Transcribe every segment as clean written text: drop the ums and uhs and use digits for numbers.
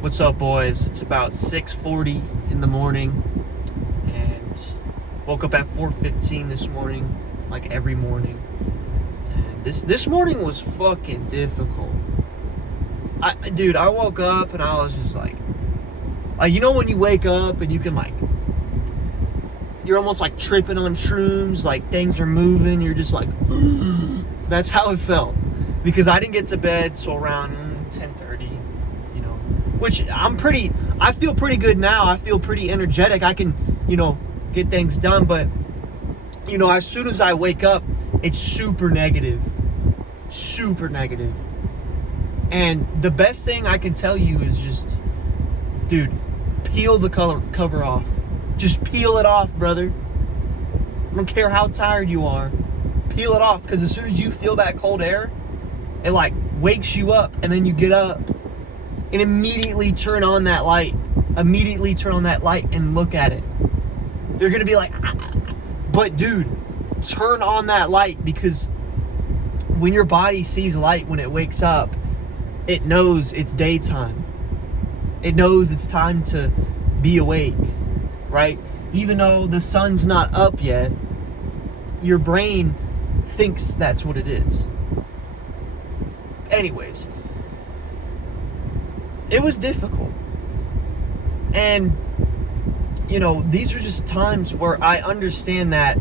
What's up, boys? It's about 6:40 in the morning, and woke up at 4:15 this morning, like every morning. And this morning was fucking difficult. I woke up and I was just like you know when you wake up and you can you're almost like tripping on shrooms, like things are moving, you're just like, that's how it felt, because I didn't get to bed till around 10:30. Which I feel pretty good now. I feel pretty energetic. I can, get things done. But, as soon as I wake up, it's super negative. Super negative. And the best thing I can tell you is just, dude, peel the cover off. Just peel it off, brother. I don't care how tired you are. Peel it off. Because as soon as you feel that cold air, it wakes you up. And then you get up. And immediately turn on that light. Immediately turn on that light and look at it. You're going to be like, but dude, turn on that light, because when your body sees light when it wakes up, it knows it's daytime. It knows it's time to be awake, right? Even though the sun's not up yet, your brain thinks that's what it is. Anyways, it was difficult. And, these are just times where I understand that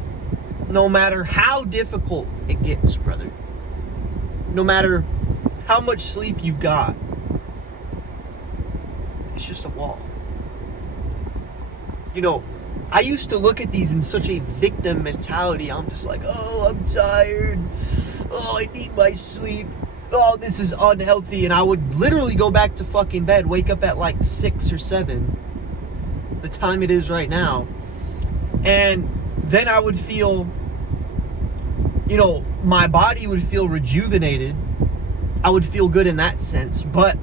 no matter how difficult it gets, brother, no matter how much sleep you got, it's just a wall. I used to look at these in such a victim mentality. I'm just like, oh, I'm tired. Oh, I need my sleep. Oh, this is unhealthy. And I would literally go back to fucking bed, wake up at 6 or 7, the time it is right now. And then I would feel, my body would feel rejuvenated. I would feel good in that sense, but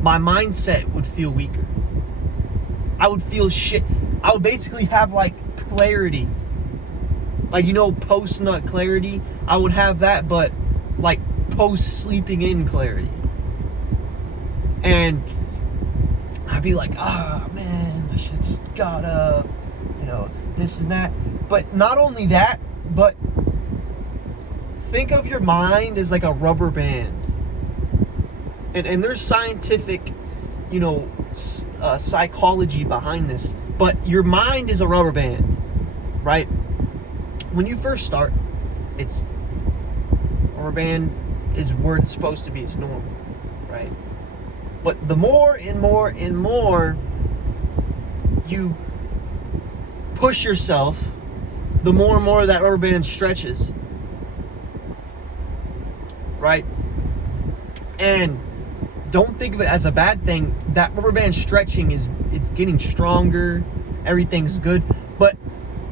my mindset would feel weaker. I would feel shit. I would basically have clarity. Post-nut clarity. I would have that, but post-sleeping in clarity. And I'd be like, man, I should just got up, this and that. But not only that, but think of your mind as like a rubber band. And there's scientific, psychology behind this. But your mind is a rubber band, right? When you first start, it's rubber band is where it's supposed to be. It's normal, right? But the more and more and more you push yourself, the more and more that rubber band stretches, right? And don't think of it as a bad thing. That rubber band stretching it's getting stronger. Everything's good. But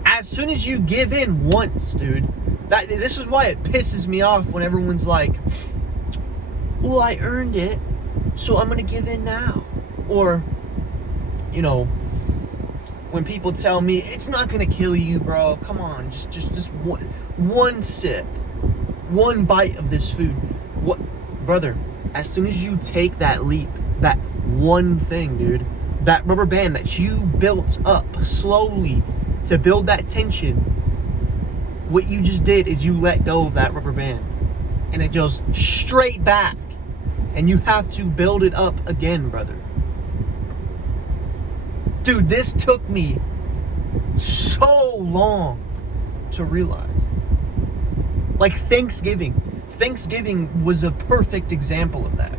as soon as you give in once, dude, this is why it pisses me off when everyone's like, well, I earned it, so I'm going to give in now. Or, when people tell me, it's not going to kill you, bro. Come on, just one sip, one bite of this food. What, brother, as soon as you take that leap, that one thing, dude, that rubber band that you built up slowly to build that tension, what you just did is you let go of that rubber band and it goes straight back, and you have to build it up again, brother. Dude, this took me so long to realize. Thanksgiving was a perfect example of that.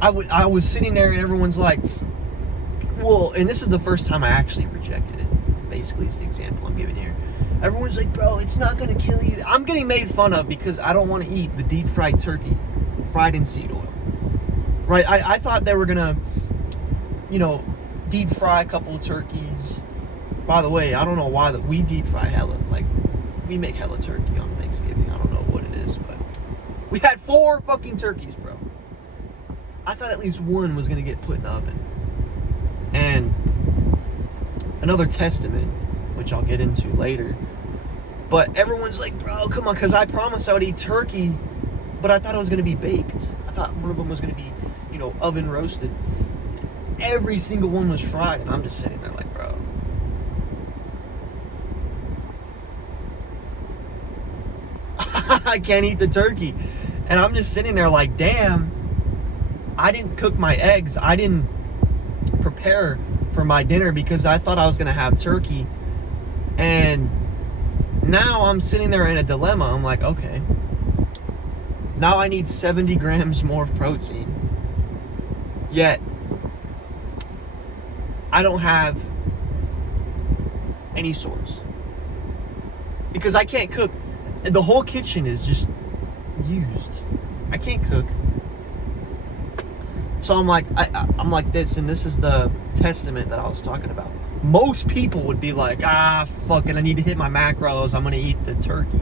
I was sitting there and everyone's like, well, and this is the first time I actually rejected it. Basically, it's the example I'm giving here. Everyone's like, bro, it's not going to kill you. I'm getting made fun of because I don't want to eat the deep fried turkey, fried in seed oil. Right? I thought they were going to, deep fry a couple of turkeys. By the way, I don't know why we deep fry hella. We make hella turkey on Thanksgiving. I don't know what it is, but we had 4 fucking turkeys, bro. I thought at least one was going to get put in the oven. And another testament, which I'll get into later. But everyone's like, bro, come on, because I promised I would eat turkey but I thought it was going to be baked. I thought one of them was going to be, oven roasted. Every single one was fried, and I'm just sitting there like, bro. I can't eat the turkey. And I'm just sitting there like, damn, I didn't cook my eggs. I didn't prepare for my dinner because I thought I was going to have turkey. And now I'm sitting there in a dilemma. I'm like, okay, now I need 70 grams more of protein. Yet, I don't have any source. Because I can't cook. The whole kitchen is just used. I can't cook. So I'm like, I'm like this, and this is the testament that I was talking about. Most people would be like, fuck it, I need to hit my macros, I'm gonna eat the turkey.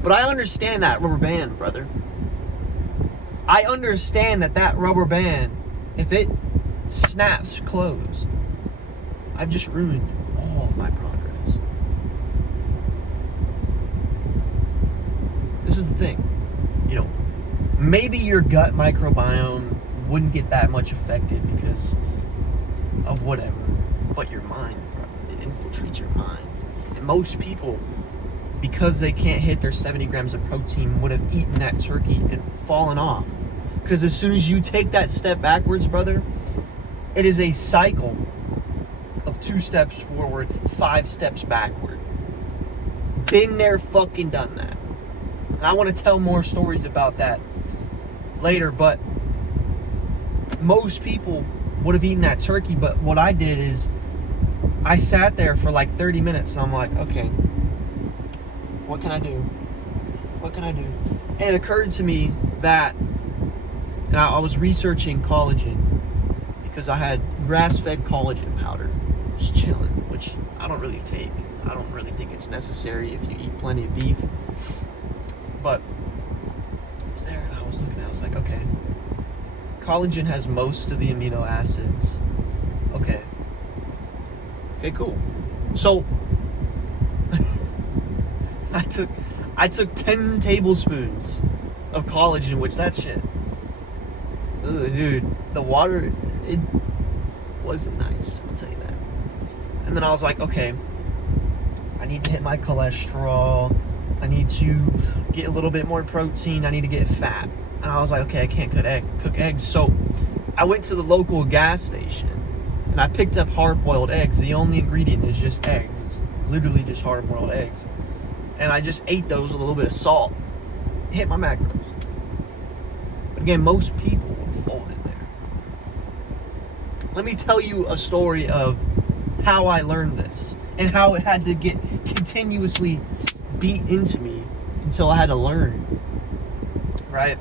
But I understand that rubber band, brother. I understand that rubber band, if it snaps closed, I've just ruined all of my progress. This is the thing, maybe your gut microbiome wouldn't get that much affected because of whatever, but your mind, bro, it infiltrates your mind. And most people, because they can't hit their 70 grams of protein, would have eaten that turkey and fallen off. Because as soon as you take that step backwards, brother, it is a cycle of 2 steps forward, 5 steps backward. Been there, fucking done that. And I want to tell more stories about that later, but most people would have eaten that turkey. But what I did is I sat there for like 30 minutes and I'm like, okay, what can I do? What can I do? And it occurred to me that I was researching collagen because I had grass-fed collagen powder just chilling, which I don't really take. I don't really think it's necessary if you eat plenty of beef. But I was there and I was looking, I was like, okay, collagen has most of the amino acids. Okay, cool. So I took 10 tablespoons of collagen, which that shit, dude, the water, it wasn't nice, I'll tell you that. And then I was like, okay, I need to hit my cholesterol. I need to get a little bit more protein. I need to get fat. And I was like, okay, I can't cook eggs. So I went to the local gas station and I picked up hard-boiled eggs. The only ingredient is just eggs. It's literally just hard-boiled eggs. And I just ate those with a little bit of salt. Hit my macros. But again, most people would fold it there. Let me tell you a story of how I learned this and how it had to get continuously beat into me until I had to learn, right?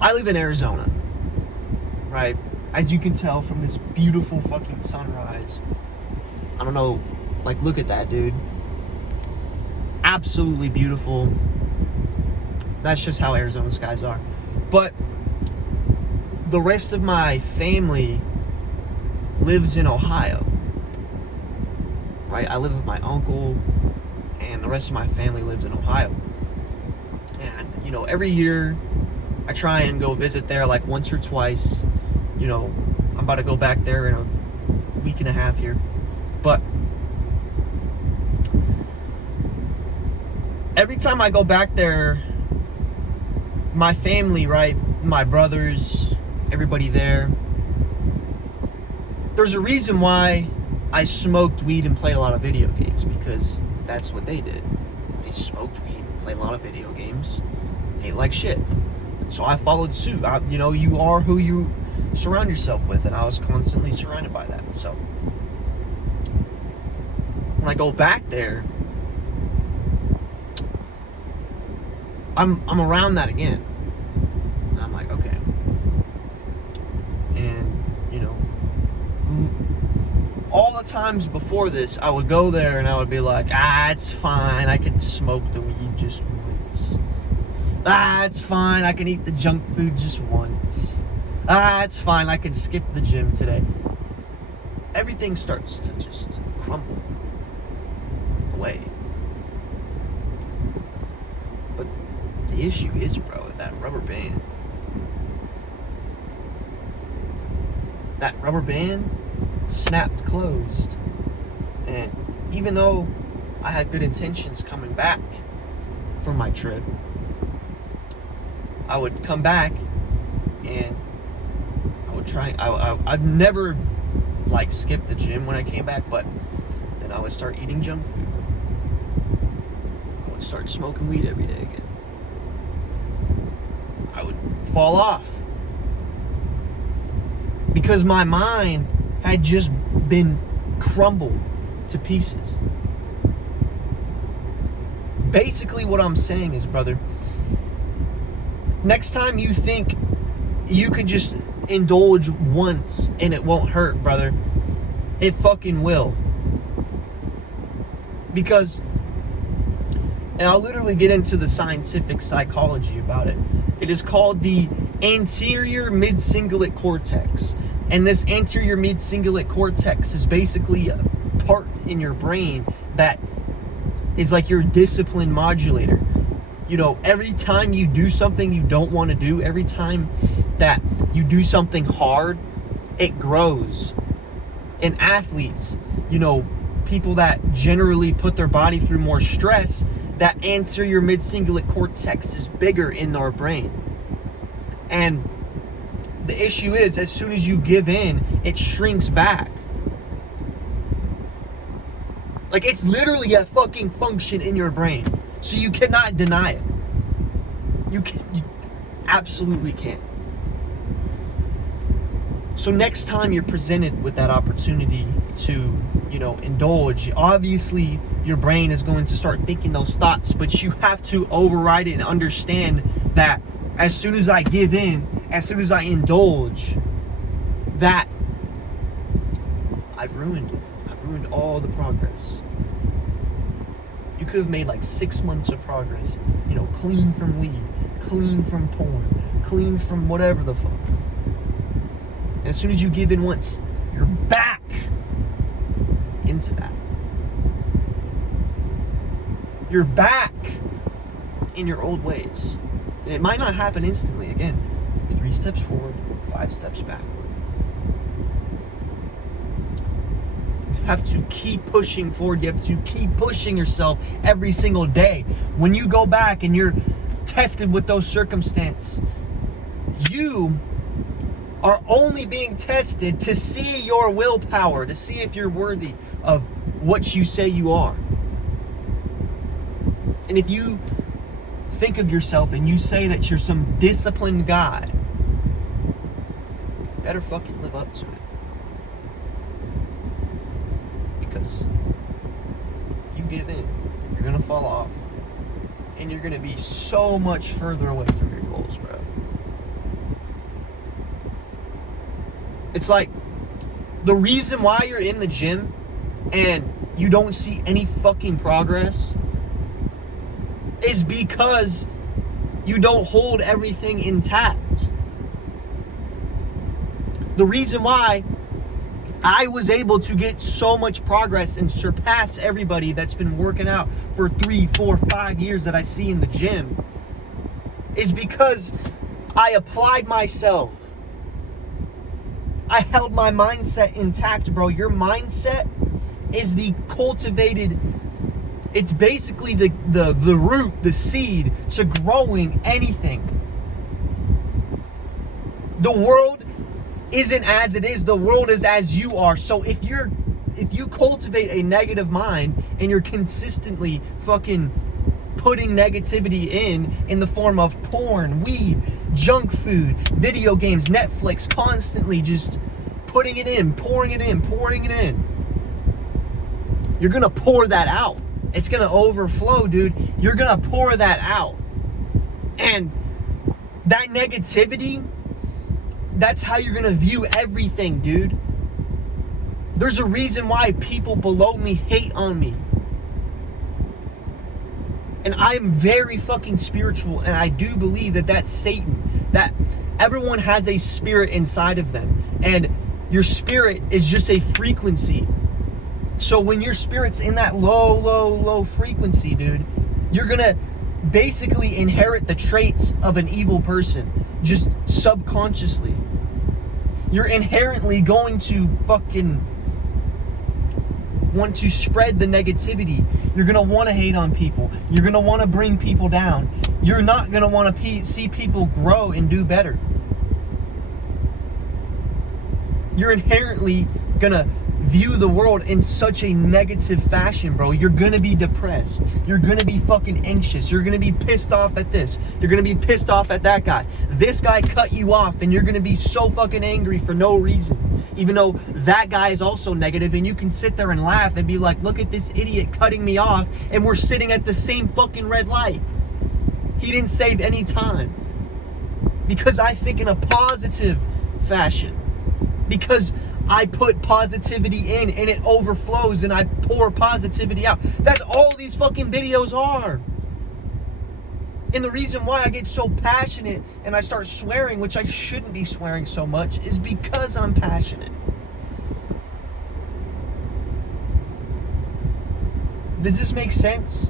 I live in Arizona, right? As you can tell from this beautiful fucking sunrise. I don't know, like, look at that, dude. Absolutely beautiful. That's just how Arizona skies are. But the rest of my family lives in Ohio, right? I live with my uncle, and the rest of my family lives in Ohio. And, every year I try and go visit there like once or twice. I'm about to go back there in a week and a half here. But every time I go back there, my family, right, my brothers, everybody there, there's a reason why I smoked weed and played a lot of video games, because that's what they did. They smoked weed, played a lot of video games, ate like shit. So I followed suit. You are who you surround yourself with, and I was constantly surrounded by that. So when I go back there, I'm around that again. And I'm like, okay. And, all the times before this, I would go there and I would be like, it's fine, I can smoke the weed just once. It's fine, I can eat the junk food just once. It's fine, I can skip the gym today. Everything starts to just crumble away. But the issue is, bro, that rubber band. That rubber band snapped closed. And even though I had good intentions coming back from my trip, I would come back and I would try. I'd never like skip the gym when I came back, but then I would start eating junk food. I would start smoking weed every day again. I would fall off because my mind had just been crumbled to pieces. Basically what I'm saying is, brother, next time you think you can just indulge once and it won't hurt, brother, it fucking will. Because, and I'll literally get into the scientific psychology about it. It is called the anterior mid-cingulate cortex. And this anterior mid-cingulate cortex is basically a part in your brain that is like your discipline modulator. You know, every time you do something you don't want to do, every time that you do something hard, it grows. And athletes, you know, people that generally put their body through more stress, that anterior mid-cingulate cortex is bigger in our brain. And the issue is, as soon as you give in, it shrinks back. Like, it's literally a fucking function in your brain. So you cannot deny it. You absolutely can't. So next time you're presented with that opportunity to, you know, indulge, obviously your brain is going to start thinking those thoughts, but you have to override it and understand that as soon as I give in, as soon as I indulge, that I've ruined it. I've ruined all the progress. You could have made like 6 months of progress, you know, clean from weed, clean from porn, clean from whatever the fuck. And as soon as you give in once, you're back into that. You're back in your old ways. And it might not happen instantly. Again, 3 steps forward, 5 steps backward. You have to keep pushing forward. You have to keep pushing yourself every single day. When you go back and you're tested with those circumstances, you are only being tested to see your willpower, to see if you're worthy of what you say you are. And if you think of yourself and you say that you're some disciplined guy, you better fucking live up to it. Because you give in, you're gonna fall off, and you're gonna be so much further away from your goals, bro. It's like, the reason why you're in the gym and you don't see any fucking progress is because you don't hold everything intact. The reason why I was able to get so much progress and surpass everybody that's been working out for 3, 4, 5 years that I see in the gym is because I applied myself. I held my mindset intact, bro. Your mindset is the cultivated, it's basically the root, the seed to growing anything. The world isn't as it is, the world is as you are. So if you cultivate a negative mind and you're consistently fucking putting negativity in the form of porn, weed, junk food, video games, Netflix, constantly just putting it in, pouring it in, you're gonna pour that out. It's gonna overflow, dude. You're gonna pour that out. And that negativity, that's how you're gonna view everything, dude. There's a reason why people below me hate on me. And I am very fucking spiritual, and I do believe that that's Satan. That everyone has a spirit inside of them. And your spirit is just a frequency. So when your spirit's in that low frequency, dude, you're gonna basically inherit the traits of an evil person, just subconsciously. You're inherently going to fucking want to spread the negativity. You're going to want to hate on people. You're going to want to bring people down. You're not going to want to see people grow and do better. You're inherently going to view the world in such a negative fashion, bro. You're going to be depressed. You're going to be fucking anxious. You're going to be pissed off at this. You're going to be pissed off at that guy. This guy cut you off, and you're going to be so fucking angry for no reason. Even though that guy is also negative, and you can sit there and laugh and be like, look at this idiot cutting me off, and we're sitting at the same fucking red light. He didn't save any time. Because I think in a positive fashion. Because I put positivity in and it overflows and I pour positivity out. That's all these fucking videos are. And the reason why I get so passionate and I start swearing, which I shouldn't be swearing so much, is because I'm passionate. Does this make sense?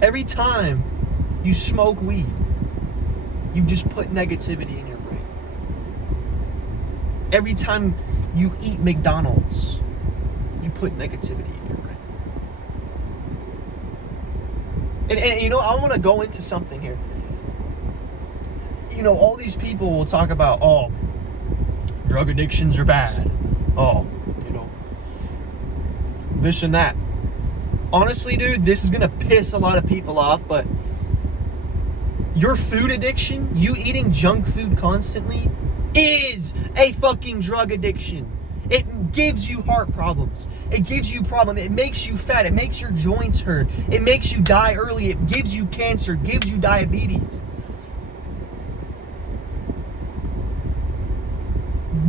Every time you smoke weed, you've just put negativity in your brain. Every time you eat McDonald's, you put negativity in your brain. And you know, I want to go into something here. You know, all these people will talk about, oh, drug addictions are bad. Oh, you know, this and that. Honestly, dude, this is going to piss a lot of people off, but your food addiction, you eating junk food constantly, is a fucking drug addiction. It gives you heart problems. It gives you problems. It makes you fat. It makes your joints hurt. It makes you die early. It gives you cancer. It gives you diabetes.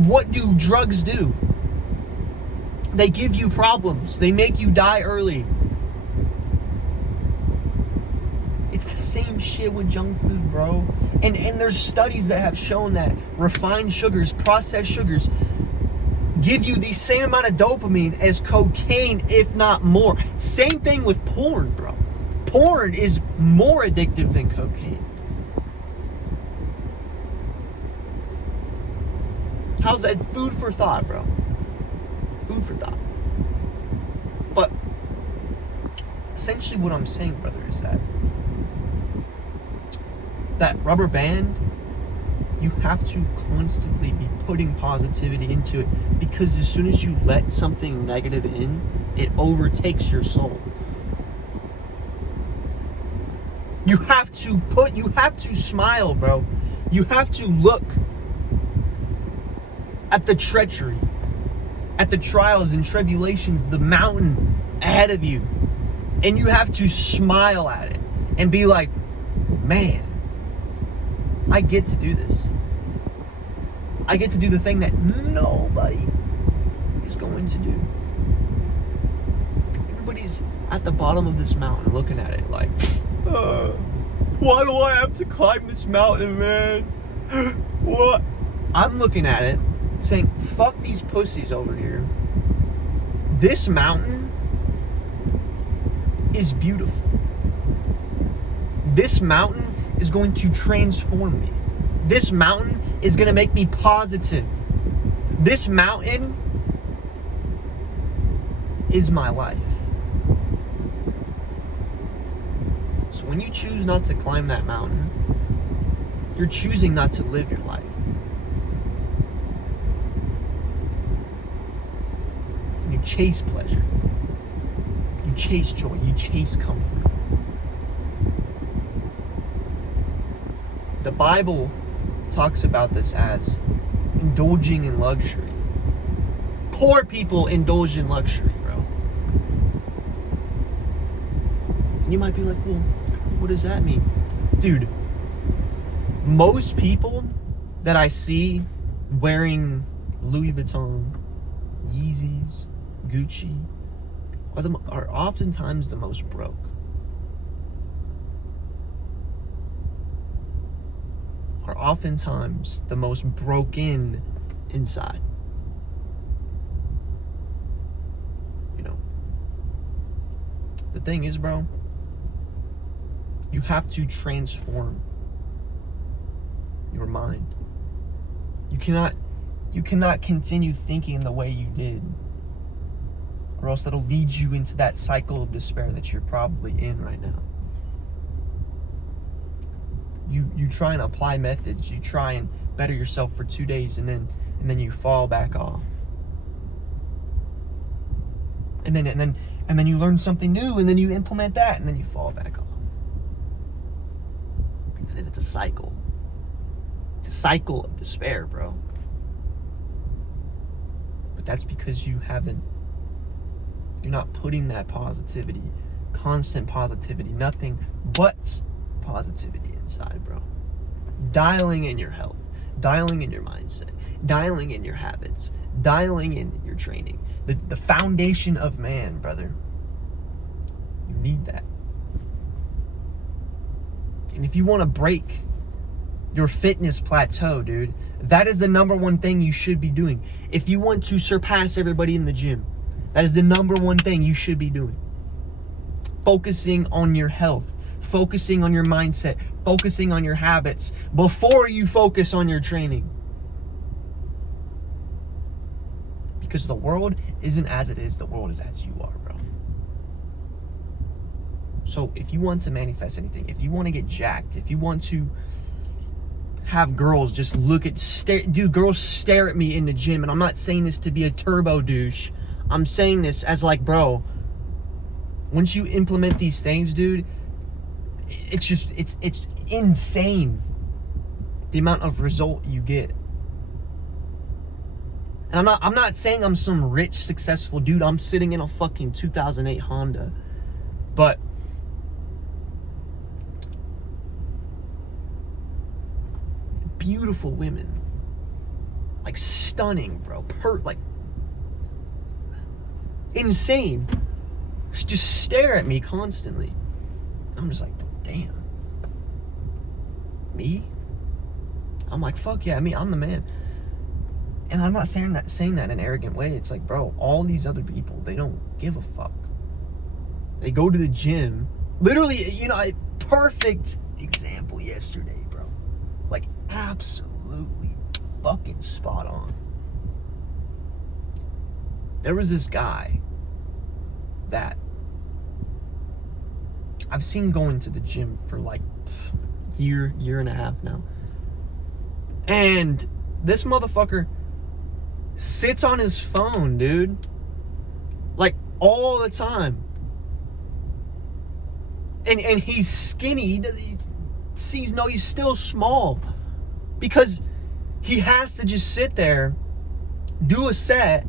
What do drugs do? They give you problems. They make you die early. It's the same shit with junk food, bro. And there's studies that have shown that refined sugars, processed sugars, give you the same amount of dopamine as cocaine, if not more. Same thing with porn, bro. Porn is more addictive than cocaine. How's that? Food for thought, bro. Food for thought. But essentially what I'm saying, brother, is that rubber band, you have to constantly be putting positivity into it, because as soon as you let something negative in, it overtakes your soul. You have to smile, bro. You have to look at the treachery, at the trials and tribulations, the mountain ahead of you, and you have to smile at it and be like, man, I get to do this. I get to do the thing that nobody is going to do. Everybody's at the bottom of this mountain looking at it like, why do I have to climb this mountain, man? What? I'm looking at it saying, fuck these pussies over here. This mountain is beautiful. This mountain is going to transform me. This mountain is going to make me positive. This mountain is my life. So when you choose not to climb that mountain, you're choosing not to live your life. And you chase pleasure. You chase joy. You chase comfort. The Bible talks about this as indulging in luxury. Poor people indulge in luxury, bro. And you might be like, well, what does that mean? Dude, most people that I see wearing Louis Vuitton, Yeezys, Gucci, are oftentimes the most broke. Are oftentimes the most broken inside. You know, the thing is, bro, You have to transform your mind. You cannot continue thinking the way you did, or else that'll lead you into that cycle of despair that you're probably in right now. You try and apply methods, you try and better yourself for 2 days, and then you fall back off. And then you learn something new, and then you implement that, and then you fall back off. And then it's a cycle. It's a cycle of despair, bro. But that's because you're not putting that positivity, constant positivity, nothing but positivity inside, bro. Dialing in your health, dialing in your mindset, dialing in your habits, dialing in your training. The foundation of man, brother. You need that. And if you want to break your fitness plateau, dude, that is the number one thing you should be doing. If you want to surpass everybody in the gym, that is the number one thing you should be doing. Focusing on your health, focusing on your mindset, focusing on your habits before you focus on your training. Because the world isn't as it is, the world is as you are, bro. So if you want to manifest anything, if you want to get jacked, if you want to have girls just girls stare at me in the gym, and I'm not saying this to be a turbo douche, I'm saying this as like, bro, once you implement these things, dude, it's insane the amount of result you get. And I'm not saying I'm some rich, successful dude. I'm sitting in a fucking 2008 Honda. But beautiful women, like stunning, bro, like insane, just stare at me constantly. I'm just like, damn, me? I'm like, fuck yeah, I'm the man. And I'm not saying that in an arrogant way. It's like, bro, all these other people, they don't give a fuck. They go to the gym. Literally, a perfect example yesterday, bro. Like, absolutely fucking spot on. There was this guy that I've seen going to the gym for like year and a half now. And this motherfucker sits on his phone, dude. Like, all the time. And he's skinny. He's still small. Because he has to just sit there, do a set,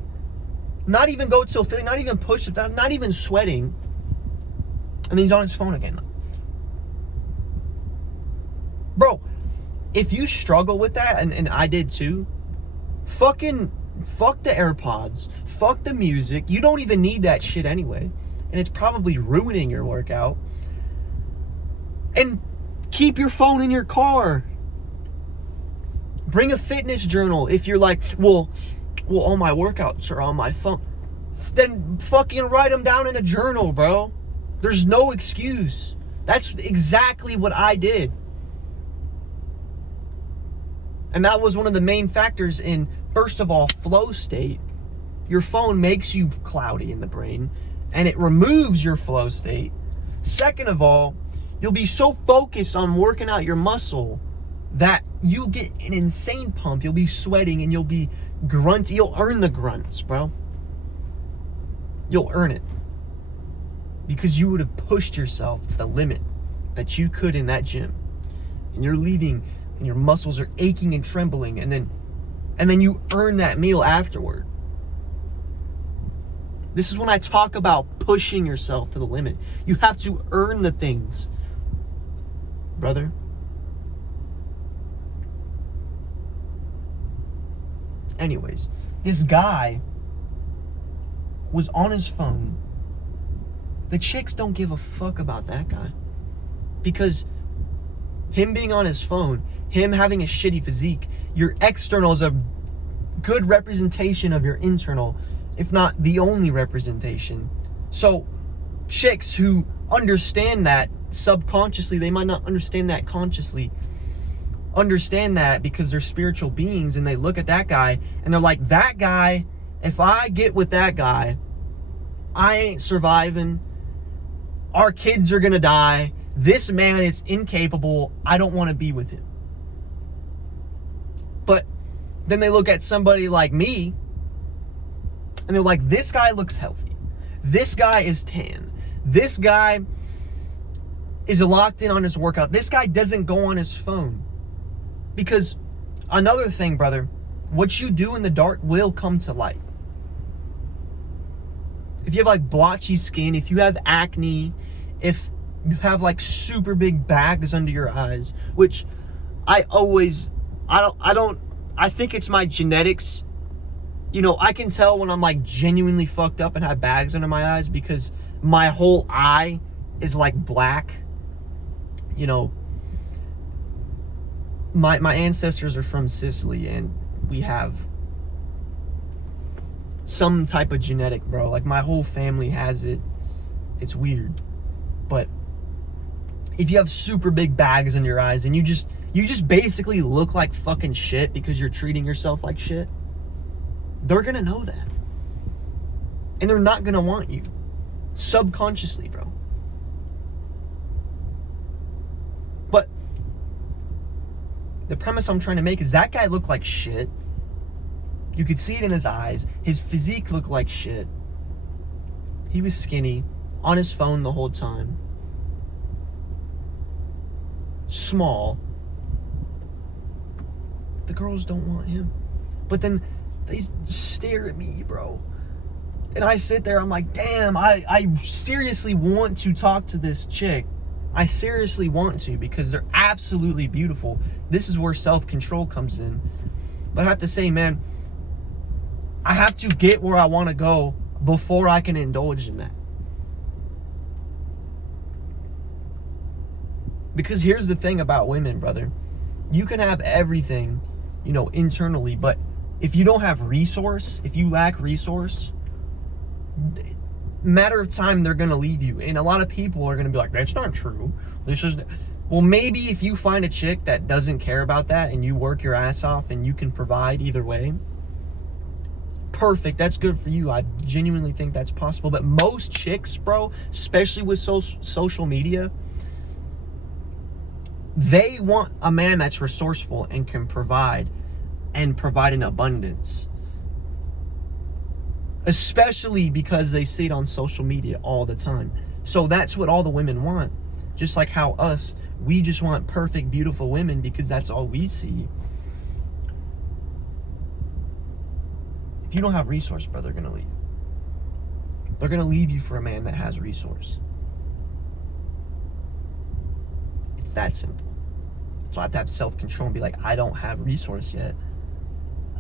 not even go till 50, not even push it, not even sweating. And then he's on his phone again. Bro, if you struggle with that, and I did too, fuck the AirPods, fuck the music. You don't even need that shit anyway. And it's probably ruining your workout. And keep your phone in your car. Bring a fitness journal. If you're like, well, all my workouts are on my phone, then fucking write them down in a journal, bro. There's no excuse. That's exactly what I did. And that was one of the main factors in, first of all, flow state. Your phone makes you cloudy in the brain, and it removes your flow state. Second of all, you'll be so focused on working out your muscle that you get an insane pump. You'll be sweating and you'll be grunty. You'll earn the grunts, bro. You'll earn it. Because you would have pushed yourself to the limit that you could in that gym. And you're leaving and your muscles are aching and trembling, and then you earn that meal afterward. This is when I talk about pushing yourself to the limit. You have to earn the things, brother. Anyways, this guy was on his phone. The chicks don't give a fuck about that guy. Because him being on his phone, him having a shitty physique, your external is a good representation of your internal, if not the only representation. So chicks who understand that subconsciously, they might not understand that consciously, understand that because they're spiritual beings, and they look at that guy and they're like, that guy, if I get with that guy, I ain't surviving. Our kids are gonna die. This man is incapable. I don't want to be with him. But then they look at somebody like me and they're like, this guy looks healthy. This guy is tan. This guy is locked in on his workout. This guy doesn't go on his phone. Because another thing, brother, what you do in the dark will come to light. If you have like blotchy skin, if you have acne, if you have like super big bags under your eyes, which I think it's my genetics. You know, I can tell when I'm like genuinely fucked up and have bags under my eyes because my whole eye is like black. You know, my ancestors are from Sicily, and we have some type of genetic, bro. Like my whole family has it. It's weird. But if you have super big bags in your eyes and you just basically look like fucking shit because you're treating yourself like shit, they're gonna know that. And they're not gonna want you. Subconsciously, bro. But the premise I'm trying to make is that guy looked like shit. You could see it in his eyes. His physique looked like shit. He was skinny, on his phone the whole time. Small. The girls don't want him. But then they stare at me, bro. And I sit there, I'm like, damn, I seriously want to talk to this chick. I seriously want to, because they're absolutely beautiful. This is where self-control comes in. But I have to say, man, I have to get where I want to go before I can indulge in that. Because here's the thing about women, brother. You can have everything, you know, internally, but if you don't have resource, if you lack resource, matter of time they're gonna leave you. And a lot of people are gonna be like, that's not true. This is, well, maybe if you find a chick that doesn't care about that and you work your ass off and you can provide either way, perfect, that's good for you. I genuinely think that's possible. But most chicks, bro, especially with social media, they want a man that's resourceful and can provide, and provide in abundance. Especially because they see it on social media all the time. So that's what all the women want. Just like how us, we just want perfect, beautiful women because that's all we see. If you don't have resource, bro, they're gonna leave. They're gonna leave you for a man that has resource. It's that simple. So I have to have self-control and be like, I don't have resource yet.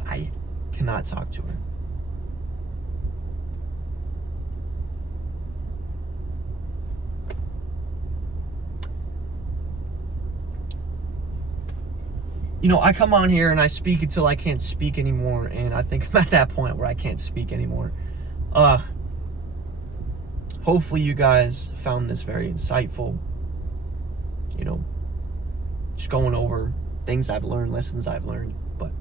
I cannot talk to her. You know, I come on here and I speak until I can't speak anymore, and I think I'm at that point where I can't speak anymore. Hopefully you guys found this very insightful. You know, just going over things I've learned, lessons I've learned. But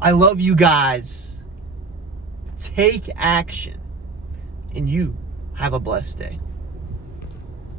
I love you guys. Take action, and you have a blessed day.